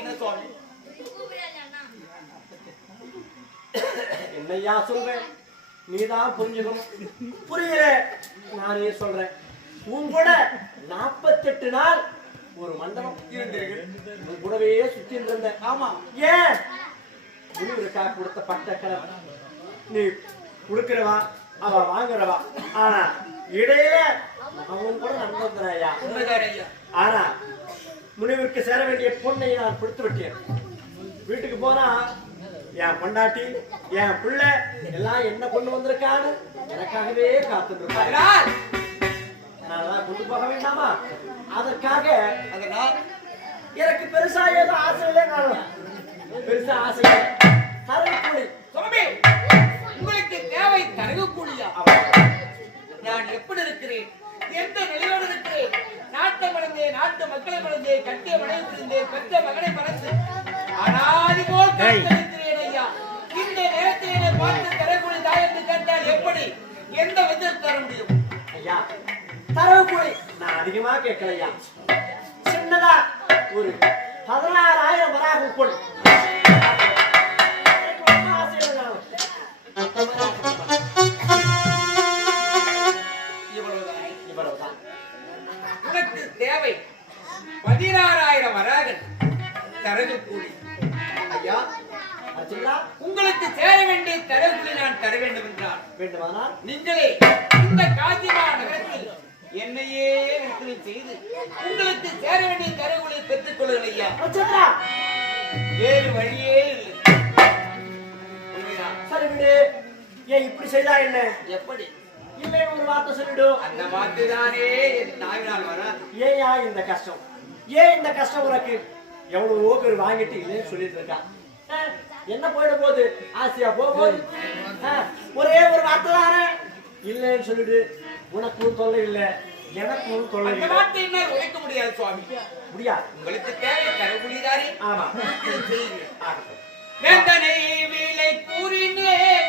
என்ன சுவாமி என்னையா சொல்றேன்? நீதான் புரிஞ்சுக்கணும். புரியல நானே சொல்றேன். உன் கூட நாற்பத்தெட்டு நாள் ஒரு மண்டபம் இருந்தீர்கள் உன் கூடவே சுத்தி இருந்தேன். ஆமா. ஏன்? முனிவருக்கா கொடுத்த பட்ட கடன். நீ கொடுக்கிறவா? அவ வாங்குறவா? ஆனா இடையில அவன் கூட நடந்துறாயா ஆனா முனிவருக்கு சேர வேண்டிய பொண்ணை நான் கொடுத்து விட்டேன். வீட்டுக்கு போனா என் பொண்டாட்டி என் பிள்ளை எல்லாம் என்ன கொண்டு வந்திருக்கான்னு எனக்காகவே காத்துட்டு இருப்பாங்க அதனால் நான் கொண்டு போக வேண்டாமா? அதற்காக அதனால் எனக்கு பெருசா ஏதோ ஆசை இல்லை நான் பெருசா ஆசை இல்லை. தரக்கூலி சுவாமி உங்களுக்கு தேவை தரகு கூலியா நான் எப்படி இருக்கிறேன்? எந்த நிலையோடு இருக்கிறேன்? நாட்டை மக்களை மறந்தேன் கட்டிய மனைவி இருந்தேன் பெற்ற மகனை மறந்து அனாதி போல் ஐயா. இந்த நேரத்தில் என்னை பார்த்து தரக்கூலி தாய் என்று கேட்டால் எப்படி? எந்த விதத்தில் தர முடியும்? ஐயா தரவு கூலி நான் அதிகமா கேட்கலையா? சின்னதா ஒரு பதினாறாயிரம் வராக பொண்ணு வராகன் தரகு கூலி. ஐயா உங்களுக்கு சேர வேண்டிய தரகு கூலி நான் தர வேண்டும் என்றால் வேண்டுமானால் நீங்களே இந்த காஞ்சிமா நகரத்தில் என்னையே விற்பனை செய்து உங்களுக்கு சேர வேண்டிய தரவுகளை பெற்றுக் கொள்ளுங்கள் ஐயா. வேறு வழியே இல்லை? சரி விடு. ஏன் இப்படி செய்தா என்ன? எப்படி? இல்லை ஒரு வார்த்தை சொல்லிடு. அந்த வார்த்தை தானே என் நாவினால் வராது. ஏயா இந்த கஷ்டம்? ஏன் இந்த கஷ்டம் உனக்கு? எவ்வளவோ பேர் வாங்கிட்டு இல்லைன்னு சொல்லிட்டு இருக்கா. ஆ, என்ன போயிட போகுது? ஆசையா போக போகுது ஆ, ஒரே ஒரு வார்த்தை தானே இல்லைன்னு சொல்லிடு. உனக்கும் தொல்லை இல்லை. எனக்கும் தொல்லை இல்லை. வார்த்தை உழைக்க முடியாது சுவாமி. முடியாது. உங்களுக்கு தேவை தானே ஆமா. வேந்தனை விலை கூறினேன்.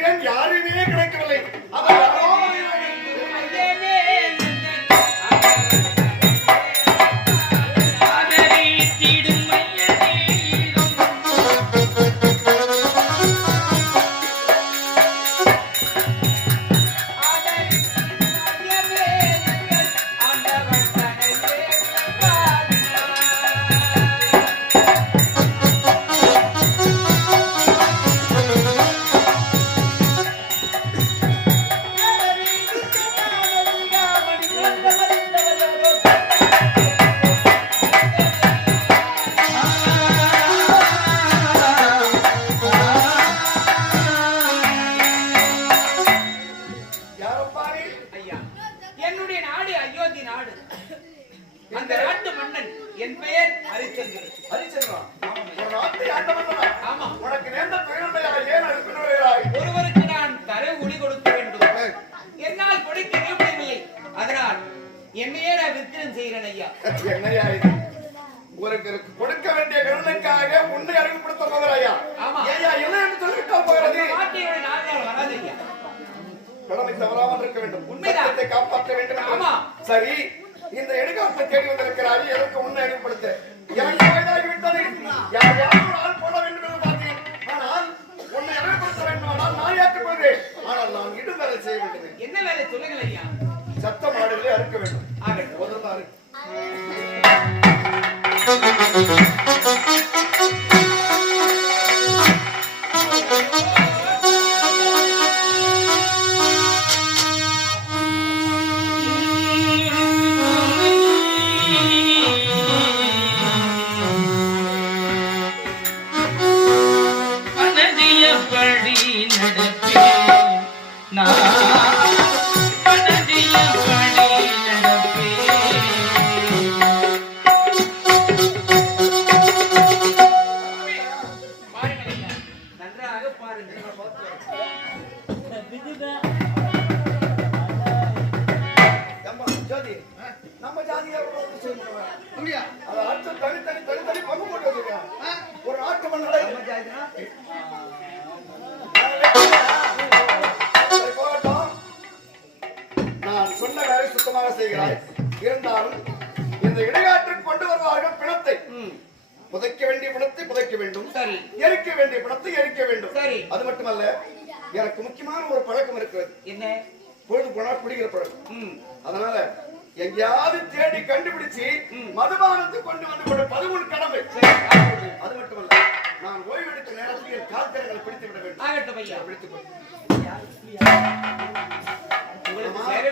இருக்கிறேன் யாருமே ஹரிச்சந்திரன். ஹரிச்சந்திரா ஒரு நாட்டை ஆண்டவனா ஆமா உனக்கு நேர்ந்த துயரத்தையா ஏன் அனுப்பினாய் ஒருவருக்கு நான் தர ஒளி கொடுக்க வேண்டும். என்னால் கொடுக்க நேர்மையில்லை அதனால் என்னையே நான் விற்கிறேன் செய்கிறேன் ஐயா. என்னையா இது? ஒருத்தருக்கு கொடுக்க வேண்டிய கருணைக்காக உன்னை அறிமுகப்படுத்த போகிறாயா ஆமா. ஐயா என்ன என்று சொல்லிவிட்டால் போகிறது? மாட்டையோட நாள் வராது ஐயா. கடமை தவறாமல் இருக்க வேண்டும். உண்மைதான். காப்பாற்ற வேண்டும். ஆமா. சரி. இந்த எடுகாட்டை தேடி வந்திருக்கிறாரு எதற்கு உன்னை அறிமுகப்படுத்த எனக்கு வயதாகிவிட்டது. யார் யாரும் ஒரு ஆள் போட வேண்டும் என்று பார்த்தேன் ஆனால் உன்னை அறிமுகப்படுத்த வேண்டும். ஆனால் நான் ஏற்றுக்கொள்கிறேன் ஆனால் நான் இடும் வேலை செய்ய வேண்டும். என்ன வேலை சொல்லுங்கள் ஐயா? சத்த மாடுகளை அறுக்க வேண்டும். ஆகட்டும். முதல்ல அறு. புதைக்க வேண்டிய பிணத்தை புதைக்க வேண்டும். சரி. எரிக்க வேண்டிய பிணத்தை எரிக்க வேண்டும். சரி. அது மட்டுமல்ல எனக்கு முக்கியமான ஒரு பழக்கம் இருக்கிறது. என்ன? பொழுது போனா குடிக்கிற பழக்கம். அதனால எங்கேயாவது தேடி கண்டுபிடிச்சு மதுபானத்தை கொண்டு வந்து கொடு. பதிமூணு கடமை. அது மட்டுமல்ல நான் ஓய்வு எடுத்த நேரத்தில் என் கால்கரங்களை பிடித்து விட வேண்டும். ஆகட்டும் ஐயா. பிடித்துக்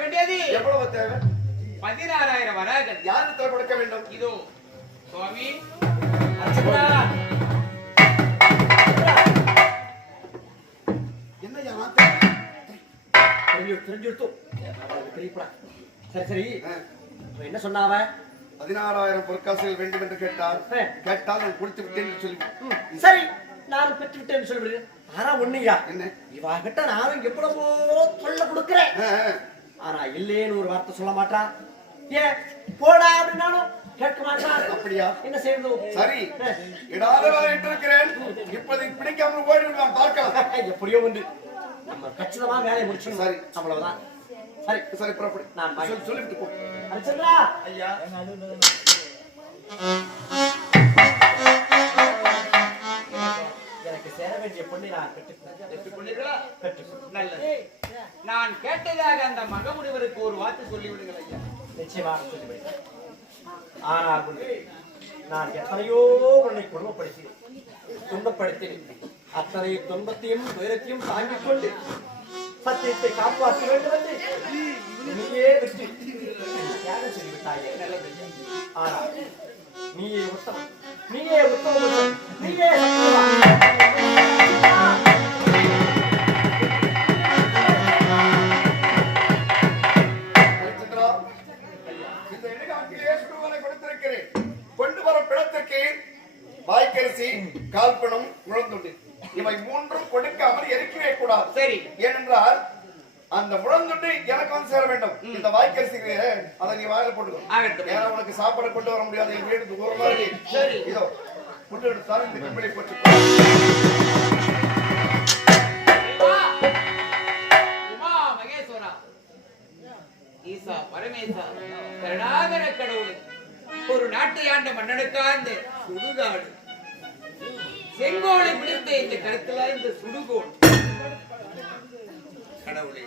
வேண்டியது. எவ்வளவு தேவை? பதினாறாயிரம் வராகன். யாரிடத்தில் கொடுக்க வேண்டும்? இதோ சுவாமி சரி சரி. என்ன சொன்னாவ பதினாறாயிரம் பொற்காசுகள் வேண்டும் என்று கேட்டால். கேட்டால் நான் கொடுத்து விட்டேன் சொல்லி சரி. நான் பெற்று விட்டேன்னு சொல்றேன் ஆனா ஒண்ணுயா என்ன? இவாகிட்ட நானும் எவ்வளவோ தொல்லை கொடுக்கிறேன். ஆனா இல்லேன்னு ஒரு வார்த்தை சொல்ல மாட்டான். ஏன் போடா அப்படின்னாலும் கேட்க மாட்டான் அப்படியா? என்ன செய்யறது? சரி. இடாத வேலை இருக்கிறேன் இப்போதைக்கு பிடிக்காமல் ஓடி விடுவான் பார்க்கலாம். எப்படியோ உண்டு. நம்ம கச்சிதமா வேலையை முடிச்சோம் சரி. அவ்வளவுதான். சரி. சரி புறப்படு. நான் சொல்லிவிட்டு போ. அரிச்சந்திரா ஐயா. எனக்கு சேர வேண்டிய பொண்ணை நான் பெற்று பெற்றுக்கொண்டீர்களா பெற்று நல்லது. நான் கேட்டதாக அந்த மகமுடிவருக்கு ஒரு வார்த்தை சொல்லி விடுங்கள் ஐயா. நிச்சயமாக சொல்லிவிடுகிறேன். ஆனால் நான் எத்தனையோ உன்னை குடும்பப்படுத்தினேன். துன்பப்படுத்தினேன். அத்தனை துன்பத்தையும் துயரத்தையும் தாங்கிக் கொண்டு சத்தியத்தை காப்பாற்ற வேண்டும் என்று நீயே விட்டு தியாகம் செய்து ஆனால் நீயே உத்தமன். நீயே உத்தமன் நீயே நீ வாயில போட்டுக்கோ. ஆகட்டும். ஏன்னா உனக்கு சாப்பாடு கொண்டு வர முடியாது என் வீடு தூரமா இருக்கு. சரி. இதோ முட்டு எடுத்தால் இந்த கம்பெனி போட்டு. ஈசா பரமேசா கருணாகர கடவுள் ஒரு நாட்டை ஆண்ட மன்னனுக்காந்த சுடுகாடு. செங்கோலை பிடித்த இந்த கருத்துல இந்த சுடுகோல் கடவுளே.